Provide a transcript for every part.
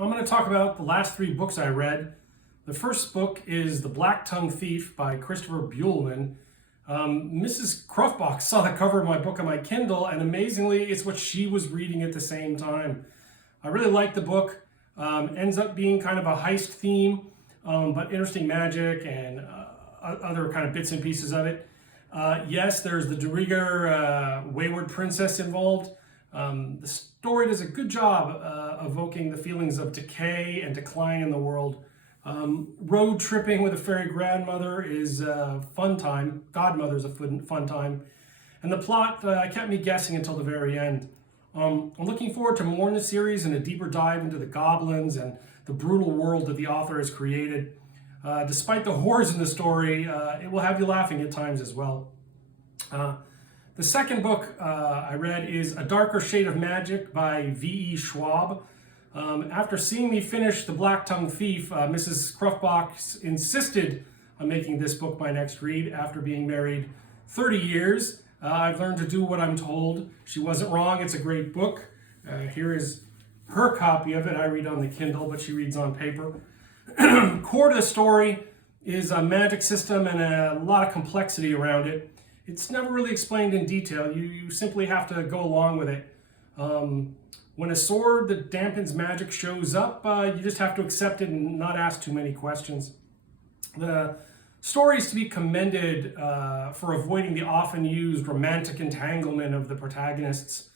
I'm going to talk about the last three books I read. The first book is The Blacktounge Thief by Christopher Buehlman. Mrs. Kruffbach saw the cover of my book on my Kindle, and amazingly, it's what she was reading at the same time. I really liked the book. Ends up being kind of a heist theme, but interesting magic and other kind of bits and pieces of it. Yes, there's the de Rigueur wayward princess involved. The story does a good job evoking the feelings of decay and decline in the world. Road tripping with a fairy grandmother is a fun time. Godmother's a fun time. And the plot kept me guessing until the very end. I'm looking forward to more in the series and a deeper dive into the goblins and the brutal world that the author has created. Despite the horrors in the story, it will have you laughing at times as well. The second book I read is A Darker Shade of Magic by V.E. Schwab. After seeing me finish The Blacktounge Thief, Mrs. Kruffbach insisted on making this book my next read. After being married 30 years, I've learned to do what I'm told. She wasn't wrong. It's a great book. Here is her copy of it. I read on the Kindle, but she reads on paper. Core to the story is a magic system and a lot of complexity around it. It's never really explained in detail. You simply have to go along with it. When a sword that dampens magic shows up, you just have to accept it and not ask too many questions. The story is to be commended for avoiding the often used romantic entanglement of the protagonists.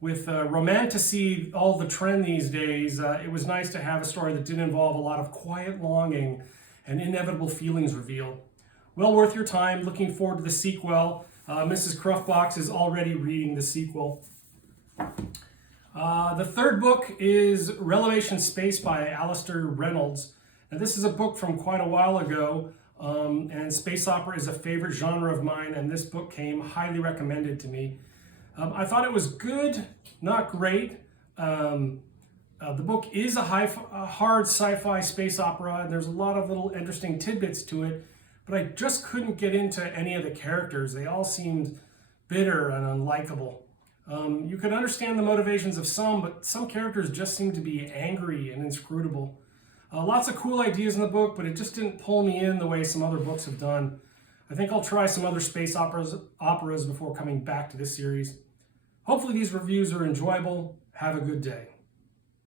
With romantasy all the trend these days, it was nice to have a story that did involve a lot of quiet longing and inevitable feelings revealed. Well worth your time. Looking forward to the sequel. Mrs. Kruffbach is already reading the sequel. The third book is Relevation Space by Alistair Reynolds. Now, this is a book from quite a while ago, and space opera is a favorite genre of mine, and this book came highly recommended to me. I thought it was good, not great. The book is a hard sci-fi space opera, and there's a lot of little interesting tidbits to it, but I just couldn't get into any of the characters. They all seemed bitter and unlikable. You could understand the motivations of some, but some characters just seemed to be angry and inscrutable. Lots of cool ideas in the book, but it just didn't pull me in the way some other books have done. I think I'll try some other space operas before coming back to this series. Hopefully these reviews are enjoyable. Have a good day.